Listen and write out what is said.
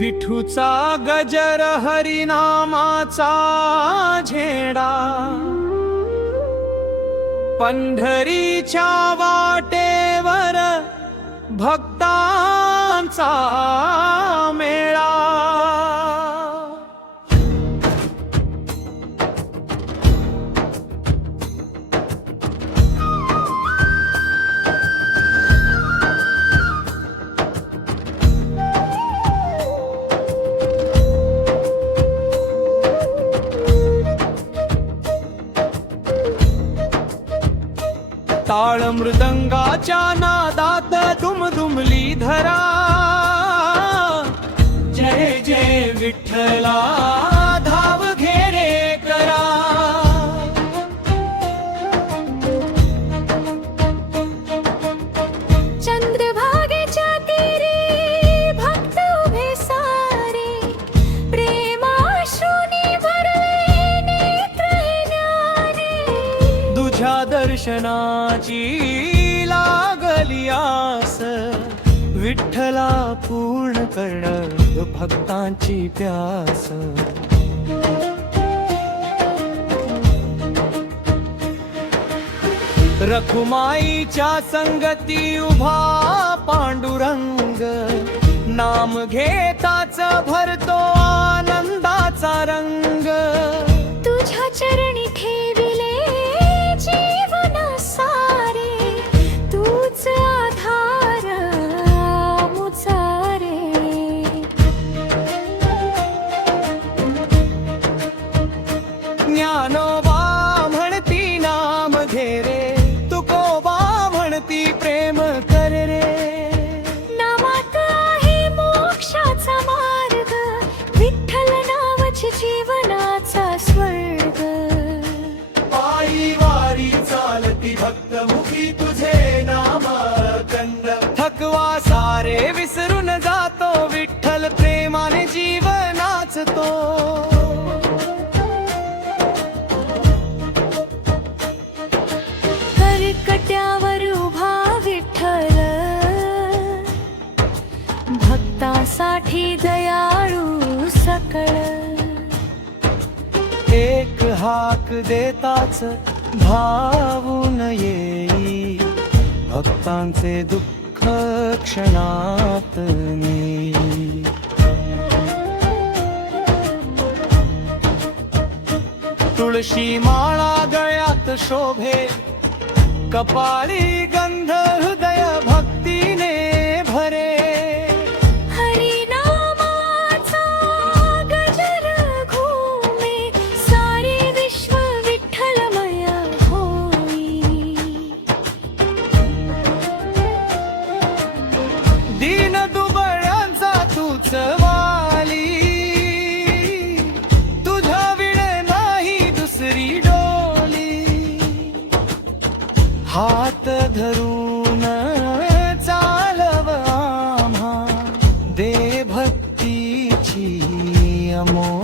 विठूचा गजर हरिनामाचा झेंडा, पंढरीच्या वाटेवर भक्तांचा मेळा। ताळ मृदंगाच्या नादात दुमदुमली धरा, जय जय विठ्ठला धाव घे रे करा। चंद्रभागेच्या तीरी भक्त उभे सारे, प्रेमाश्रूनी भरले नेत्र हे न्यारे। तुझ्या दर्शनाची लागली आस, विठ्ठला पूर्ण कर्ण भक्तांची प्यास। रखुमाईच्या संगती उभा पांडुरंग, नाम घेताच भरतो आनंदाचा रंग। तुझ्या चरणी ठेविले जीवन सारे, तूच आधार मुचा रे। ज्ञानोबा म्हणती नाम घे रे, तुकोबा म्हणती प्रेम कर रे। नामात आहे मोक्षाचा मार्ग, विठ्ठल नामच जीवनाचा स्वर्ग। पायी वारी चालती भक्तमुखी तुझे नाम कंद, थकवा सारे विसरून जातो विठ्ठल प्रेमाने जीव नाचतो। करकट्यावर उभा विठ्ठल, भक्तांसाठी दयाळू सकळ। एक हाक देताच धावून येई, भक्तांचे दुःख क्षणात नेई। तुळशी माळा गळ्यात शोभे, कपाळी गंध हृदय भक्तीने भरे। हरिनामाचा गजर घुमे, सारे विश्व विठ्ठलमय होई। दीन दुबळ्यांचा तूच वाली, तुझ्या विण नाही दुसरी डोली। हात धरून चालव आम्हा, दे भक्तीची अमोल।